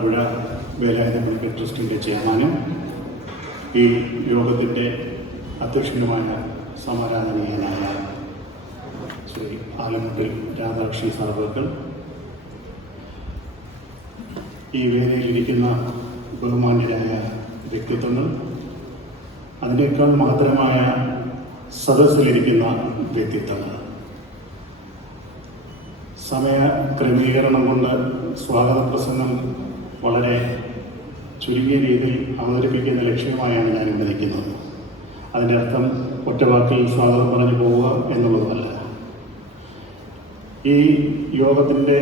Arattupuzha Velayudha medical ട്രസ്റ്റിൻ്റെ ചെയർമാനും ഈ യോഗത്തിൻ്റെ അധ്യക്ഷനുമായ സമാരാധനീയനായ ശ്രീ ആലമുട്ടിൽ രാധാകൃഷ്ണൻ സാറുകൾ, ഈ വേദിയിലിരിക്കുന്ന ബഹുമാന്യരായ വ്യക്തിത്വങ്ങൾ, അതിനേക്കാൾ മഹത്തരമായ സദസ്സിലിരിക്കുന്ന വ്യക്തിത്വങ്ങൾ, സമയ ക്രമീകരണം കൊണ്ട് സ്വാഗത പ്രസംഗം വളരെ ചുരുങ്ങിയ രീതിയിൽ അവതരിപ്പിക്കുന്ന ലക്ഷ്യമായാണ് ഞാനിവിടെ നിൽക്കുന്നത്. അതിൻ്റെ അർത്ഥം ഒറ്റവാക്കിൽ സ്വാഗതം പറഞ്ഞു പോവുക എന്നുള്ളതല്ല. ഈ യോഗത്തിൻ്റെ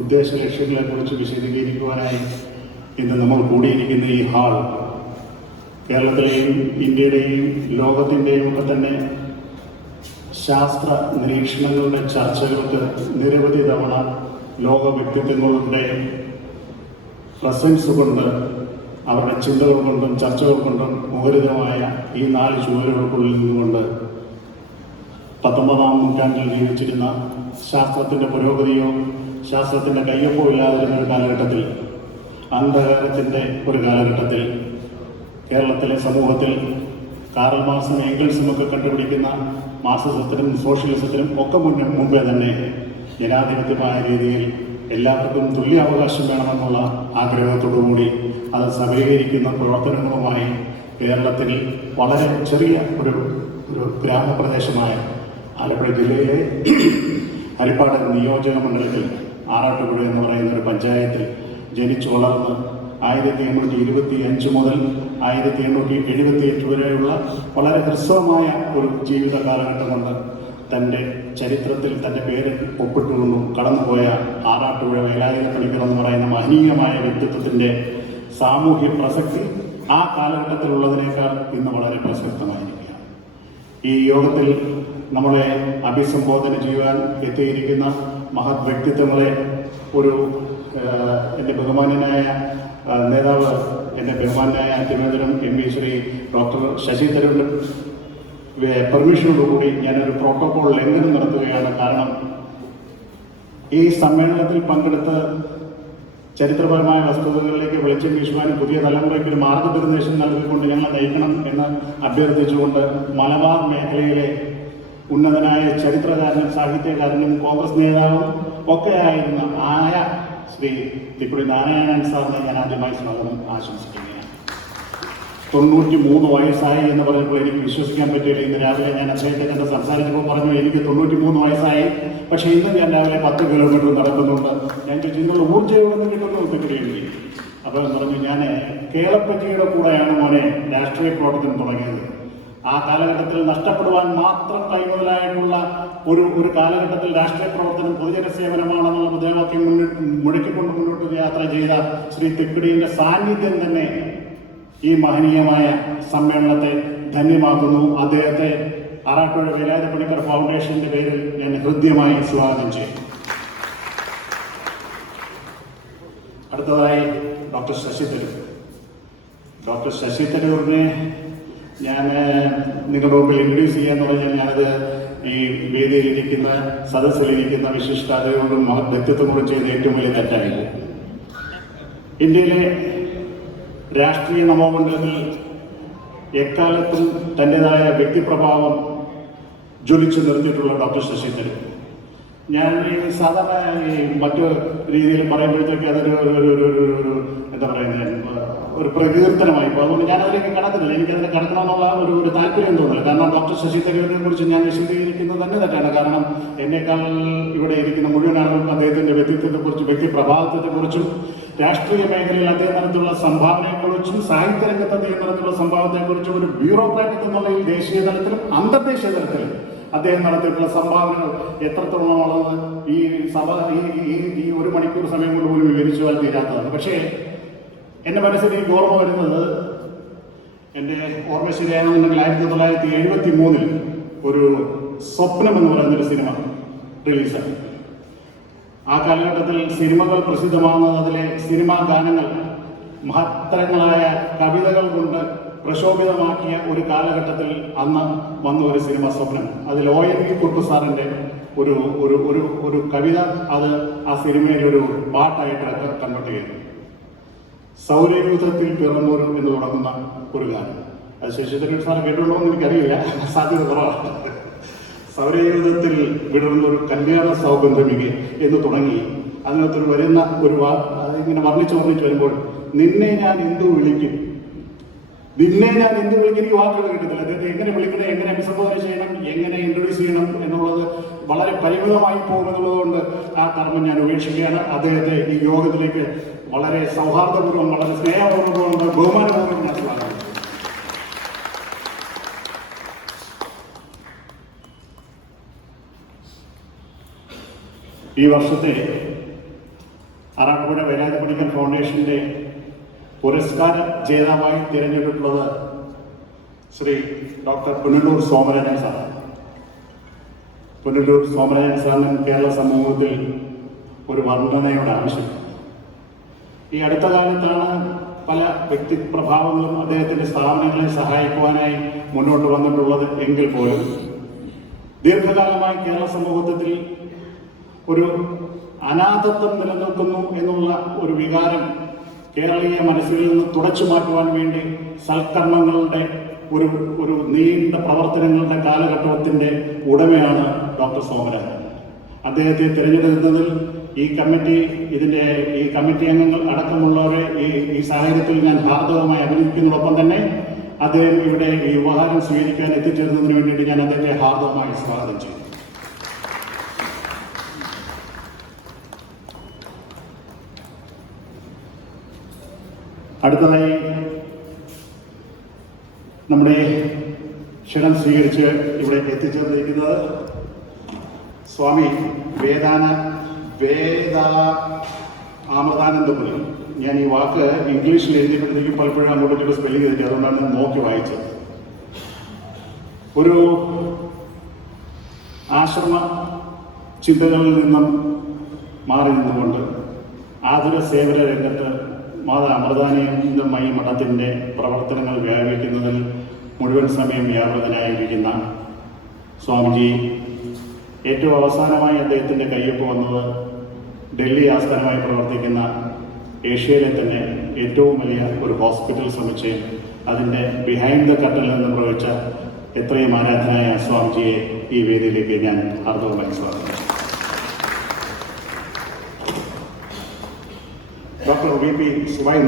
ഉദ്ദേശ ലക്ഷ്യങ്ങളെക്കുറിച്ച് വിശദീകരിക്കുവാനായി ഇന്ന് നമ്മൾ കൂടിയിരിക്കുന്ന ഈ ഹാൾ കേരളത്തിലെയും ഇന്ത്യയുടെയും ലോകത്തിൻ്റെയും ഒക്കെ തന്നെ ശാസ്ത്ര നിരീക്ഷണങ്ങളുടെ ചർച്ചകൾക്ക് നിരവധി തവണ ലോക വ്യക്തിത്വങ്ങളുടെ പ്രസൻസ് കൊണ്ട്, അവരുടെ ചിന്തകൾ കൊണ്ടും ചർച്ചകൾ കൊണ്ടും മുഖരിതമായ ഈ 4 ചുവരുകൾക്കുള്ളിൽ നിന്നുകൊണ്ട് 19-ാം നൂറ്റാണ്ടിൽ ജീവിച്ചിരുന്ന ശാസ്ത്രത്തിൻ്റെ പുരോഗതിയോ ശാസ്ത്രത്തിൻ്റെ കയ്യൊപ്പോ ഇല്ലാതിരുന്ന ഒരു കാലഘട്ടത്തിൽ, അന്ധകാരത്തിൻ്റെ ഒരു കാലഘട്ടത്തിൽ കേരളത്തിലെ സമൂഹത്തിൽ കാറൽ മാർക്സും എംഗൽസും ഒക്കെ കണ്ടുപിടിക്കുന്ന മാർക്സിസത്തിനും സോഷ്യലിസത്തിനും ഒക്കെ മുമ്പേ തന്നെ ജനാധിപത്യമായ രീതിയിൽ എല്ലാവർക്കും തുല്യാവകാശം വേണമെന്നുള്ള ആഗ്രഹത്തോടുകൂടി അത് സബലീകരിക്കുന്ന പ്രവർത്തനങ്ങളുമായി കേരളത്തിൽ വളരെ ചെറിയ ഒരു ഗ്രാമപ്രദേശമായ ആലപ്പുഴ ജില്ലയിലെ ഹരിപ്പാട് നിയോജക മണ്ഡലത്തിൽ ആറാട്ടുപുഴ എന്ന് പറയുന്ന ഒരു പഞ്ചായത്തിൽ ജനിച്ചു വളർന്ന് 1825 മുതൽ 1878 വരെയുള്ള വളരെ ഹ്രസ്വമായ ഒരു ജീവിത കാലഘട്ടം കൊണ്ട് തൻ്റെ ചരിത്രത്തിൽ തൻ്റെ പേര് ഒപ്പിട്ടുകൊണ്ടും കടന്നുപോയ ആറാട്ടുപുഴ വേലായുധ പണിക്കർ എന്ന് പറയുന്ന മഹനീയമായ വ്യക്തിത്വത്തിൻ്റെ സാമൂഹ്യ പ്രസക്തി ആ കാലഘട്ടത്തിലുള്ളതിനേക്കാൾ ഇന്ന് വളരെ പ്രസക്തമായിരിക്കുകയാണ്. ഈ യോഗത്തിൽ നമ്മളെ അഭിസംബോധന ചെയ്യുവാൻ എത്തിയിരിക്കുന്ന മഹത് വ്യക്തിത്വങ്ങളെ എൻ്റെ ബഹുമാന്യനായ നേതാവ്, എൻ്റെ ബഹുമാനായ തിരുവനന്തപുരം MP ശ്രീ ഡോക്ടർ ശശി തരൂരിൻ്റെ പെർമിഷനോടുകൂടി ഞാനൊരു പ്രോട്ടോകോൾ ലംഘനം നടത്തുകയാണ്. കാരണം ഈ സമ്മേളനത്തിൽ പങ്കെടുത്ത് ചരിത്രപരമായ വസ്തുതകളിലേക്ക് വെളിച്ചം വീശുവാനും പുതിയ തലമുറയ്ക്ക് ഒരു മാർഗനിർദ്ദേശം നൽകിക്കൊണ്ട് ഞങ്ങളെ നയിക്കണം എന്ന് അഭ്യർത്ഥിച്ചുകൊണ്ട് മലബാർ മേഖലയിലെ ഉന്നതനായ ചരിത്രകാരനും സാഹിത്യകാരനും കോൺഗ്രസ് നേതാവും ഒക്കെ ആയിരുന്ന ശ്രീ തിക്കുടി നാരായണൻ സാറിനെ ഞാൻ ആദ്യമായി സ്വാഗതം ആശംസിക്കുകയാണ്. 93 വയസ്സായി എന്ന് പറഞ്ഞപ്പോൾ എനിക്ക് വിശ്വസിക്കാൻ പറ്റില്ല. ഇന്ന് രാവിലെ ഞാൻ അദ്ദേഹത്തെ കണ്ട് സംസാരിച്ചപ്പോൾ പറഞ്ഞു എനിക്ക് 93 വയസ്സായി, പക്ഷേ ഇന്ന് ഞാൻ രാവിലെ 10 കിലോമീറ്റർ നടക്കുന്നുണ്ട്. ഞാൻ ചോദിച്ചു ഇന്നുള്ള ഊർജ്ജം എവിടെ നിന്ന് കിട്ടുന്നു തിക്കുടിയുണ്ട്. അപ്പോൾ പറഞ്ഞു ഞാൻ കേളപ്പജിയുടെ കൂടെയാണ് മോനെ രാഷ്ട്രീയ പ്രവർത്തനം തുടങ്ങിയത്. ആ കാലഘട്ടത്തിൽ നഷ്ടപ്പെടുവാൻ മാത്രം കൈമുതലായിട്ടുള്ള ഒരു കാലഘട്ടത്തിൽ രാഷ്ട്രീയ പ്രവർത്തനം പൊതുജന സേവനമാണെന്നുള്ള മുദ്രാവാക്യം മുഴക്കിക്കൊണ്ട് മുന്നോട്ട് യാത്ര ചെയ്ത ശ്രീ തിക്കുടിയുടെ സാന്നിധ്യം തന്നെ ഈ മഹനീയമായ സമ്മേളനത്തെ ധന്യമാക്കുന്നു. അദ്ദേഹത്തെ ആറാട്ടുപുഴ വേലായുധ പണിക്കർ ഫൗണ്ടേഷന്റെ പേരിൽ ഞാൻ ഹൃദ്യമായി സ്വാഗതം ചെയ്യും. അടുത്തതായി ഡോക്ടർ ശശി തരൂർ. ഡോക്ടർ ശശി തരൂരിനെ ഞാൻ നിങ്ങളുടെ മുമ്പിൽ ഇൻട്രൊഡ്യൂസ് ചെയ്യാന്ന് പറഞ്ഞാൽ ഞാനത് ഈ വേദിയിലിരിക്കുന്ന സദസ്സിലിരിക്കുന്ന വിശിഷ്ടാതിഥിയോടും വ്യക്തിത്വങ്ങളോടും ചെയ്ത ഏറ്റവും വലിയ തെറ്റായിരുന്നു. ഇന്ത്യയിലെ രാഷ്ട്രീയ നവമണ്ഡലത്തിൽ എക്കാലത്തും തൻ്റെതായ വ്യക്തിപ്രഭാവം ജ്വലിച്ചു നിർത്തിയിട്ടുള്ള ഡോക്ടർ ശശി തരൂർ. ഞാൻ സാധാരണ മറ്റു രീതിയിൽ പറയുമ്പോഴത്തേക്ക് അതൊരു എന്താ പറയുന്നത് ഒരു പ്രകീർത്തനമായി ഇപ്പോൾ. അതുകൊണ്ട് ഞാൻ അതിലേക്ക് കടക്കുന്നില്ല. എനിക്കതിനെ കടക്കണമെന്നുള്ള ഒരു താല്പര്യം തോന്നില്ല. കാരണം ഡോക്ടർ ശശി തരൂരിനെ കുറിച്ച് ഞാൻ വിശദീകരിക്കുന്നത് തന്നെ തെറ്റാണ്. കാരണം എന്നേക്കാൾ ഇവിടെ ഇരിക്കുന്ന മുഴുവൻ ആളുകൾക്കും അദ്ദേഹത്തിൻ്റെ വ്യക്തിത്വത്തെക്കുറിച്ചും വ്യക്തിപ്രഭാവത്തെക്കുറിച്ചും രാഷ്ട്രീയ മേഖലയിൽ അദ്ദേഹം നടത്തിയുള്ള സംഭാവനയെക്കുറിച്ചും സാഹിത്യരംഗത്ത് അദ്ദേഹം നടത്തിയുള്ള സംഭാവനത്തെക്കുറിച്ചും ഒരു ബ്യൂറോക്രാറ്റ് എന്നുള്ള ഈ ദേശീയ തലത്തിലും അന്തർദേശീയ തലത്തിലും അദ്ദേഹം നടത്തിയിട്ടുള്ള സംഭാവനകൾ എത്രത്തോളമാണെന്ന് ഈ സഭ ഈ 1 മണിക്കൂർ സമയം കൊണ്ട് പോലും വിവരിച്ചുവാൻ തീരാത്തതാണ്. പക്ഷേ എൻ്റെ മനസ്സിൽ എനിക്ക് ഓർമ്മ വരുന്നത്, എൻ്റെ ഓർമ്മ ശരിയാണെന്നുണ്ടെങ്കിൽ 1973 ഒരു സ്വപ്നം എന്ന് പറയുന്നൊരു സിനിമ റിലീസായി. ആ കാലഘട്ടത്തിൽ സിനിമകൾ പ്രസിദ്ധമാകുന്നത് അതിലെ സിനിമാ ഗാനങ്ങൾ മഹത്തരങ്ങളായ കവിതകൾ കൊണ്ട് പ്രശോഭിതമാക്കിയ ഒരു കാലഘട്ടത്തിൽ അന്ന് വന്ന ഒരു സിനിമ സ്വപ്നം. അതിൽ ONV കുറുപ്പ് സാറിൻ്റെ ഒരു കവിത അത് ആ സിനിമയിൽ ഒരു പാട്ടായിട്ട് കൺവേർട്ട് ചെയ്തു. സൗരയൂഥത്തിൽ പിറന്നൊരു എന്ന് തുടങ്ങുന്ന ഒരു ഗാനം. അത് ശശിധരൻ സാർ കേട്ടുണ്ടോ എന്ന് എനിക്കറിയില്ല, സാധ്യത കുറവാണ്. സൗരയൂഥത്തിൽ വിടർന്നൊരു കല്യാണ സൗഗന്ധമികെ എന്ന് തുടങ്ങി അതിനകത്തൊരു വരുന്ന ഒരു ഇങ്ങനെ വർണ്ണിച്ച് വരുമ്പോൾ നിന്നെ ഞാൻ എന്തു വിളിക്കും, എനിക്ക് വാക്കുകൾ കിട്ടുന്നില്ല. അദ്ദേഹത്തെ എങ്ങനെ വിളിക്കണം, എങ്ങനെ അഭിസംബോധന ചെയ്യണം, എങ്ങനെ ഇൻട്രൊഡ്യൂസ് ചെയ്യണം എന്നുള്ളത് വളരെ പരിമിതമായി പോകുമെന്നുള്ളതുകൊണ്ട് ആ കർമ്മം ഞാൻ ഉപേക്ഷിക്കുകയാണ്. അദ്ദേഹത്തെ ഈ യോഗത്തിലേക്ക് വളരെ സൗഹാർദ്ദപൂർവ്വം, വളരെ സ്നേഹപൂർവ്വം, ബഹുമാനപൂർവ്വം ഞാൻ സ്വാഗതം. ഈ വർഷത്തെ ആറാട്ടുപുഴ വേലായുധപണിക്കർ ഫൗണ്ടേഷന്റെ പുരസ്കാര ജേതാവായി തിരഞ്ഞെടുത്തിട്ടുള്ളത് ശ്രീ ഡോക്ടർ പുനലൂർ സോമരാജൻ സാർ. പുനലൂർ സോമരാജൻ സാറിന് കേരള സമൂഹത്തിൽ ഒരു വർണ്ണനയുടെ ആവശ്യം. ഈ അടുത്ത കാലത്താണ് പല വ്യക്തിപ്രഭാവങ്ങളും അദ്ദേഹത്തിന്റെ സ്ഥാപനങ്ങളെ സഹായിക്കുവാനായി മുന്നോട്ട് വന്നിട്ടുള്ളത് എങ്കിൽ പോലും ദീർഘകാലമായി കേരള സമൂഹത്തിൽ ഒരു അനാഥത്വം നിലനിൽക്കുന്നു എന്നുള്ള ഒരു വികാരം കേരളീയ മനസ്സുകളിൽ നിന്ന് തുടച്ചു മാറ്റുവാൻ വേണ്ടി സൽക്കർമ്മങ്ങളുടെ ഒരു നീണ്ട പ്രവർത്തനങ്ങളുടെ കാലഘട്ടത്തിന്റെ ഉടമയാണ് ഡോക്ടർ സോമരാജൻ. അദ്ദേഹത്തെ തിരഞ്ഞെടുക്കുന്നതിൽ ഈ കമ്മിറ്റി അംഗങ്ങൾ അടക്കമുള്ളവരെ ഈ സാഹചര്യത്തിൽ ഞാൻ ഹാർദവമായി അഭിനന്ദിക്കുന്നതോടൊപ്പം തന്നെ അദ്ദേഹം ഇവിടെ ഈ ഉപഹാരം സ്വീകരിക്കാൻ എത്തിച്ചേർന്നതിന് വേണ്ടിയിട്ട് ഞാൻ അദ്ദേഹത്തെ ഹാർദവമായി സ്വാഗതം ചെയ്തു. അടുത്തതായി നമ്മുടെ ക്ഷണം സ്വീകരിച്ച് ഇവിടെ എത്തിച്ചേർന്നിരിക്കുന്നത് സ്വാമി ആമൃതാനന്ദപുരി. ഞാൻ ഈ വാക്ക് ഇംഗ്ലീഷിൽ എഴുതിയപ്പോഴത്തേക്കും പലപ്പോഴും അങ്ങോട്ടേക്ക് സ്പെല്ലിംഗ് തെറ്റി, അതുകൊണ്ടാണ് ഞാൻ നോക്കി വായിച്ചത്. ഒരു ആശ്രമ ചിന്തകളിൽ നിന്നും മാറി നിന്നുകൊണ്ട് ആതുര സേവന രംഗത്ത് മാതാ അമൃതാനന്ദമയി മഠത്തിൻ്റെ പ്രവർത്തനങ്ങൾ വ്യാപിക്കുന്നതിൽ മുഴുവൻ സമയം വ്യാപൃതനായിരിക്കുന്ന സ്വാമിജി ഏറ്റവും അവസാനമായി അദ്ദേഹത്തിൻ്റെ കയ്യൊപ്പ് വന്നത് ഡൽഹി ആസ്ഥാനമായി പ്രവർത്തിക്കുന്ന ഏഷ്യയിലെ തന്നെ ഏറ്റവും വലിയ ഒരു ഹോസ്പിറ്റൽ സമുച്ചയം, അതിൻ്റെ ബിഹൈൻഡ് ദ കർട്ടനിൽ നിന്ന് പ്രവഹിച്ച എത്രയും ആരാധനായ സ്വാമിജിയെ ഈ വേദിയിലേക്ക് ഞാൻ ഹാർദവമായി സ്വാഗതം. Doctor V P Zubair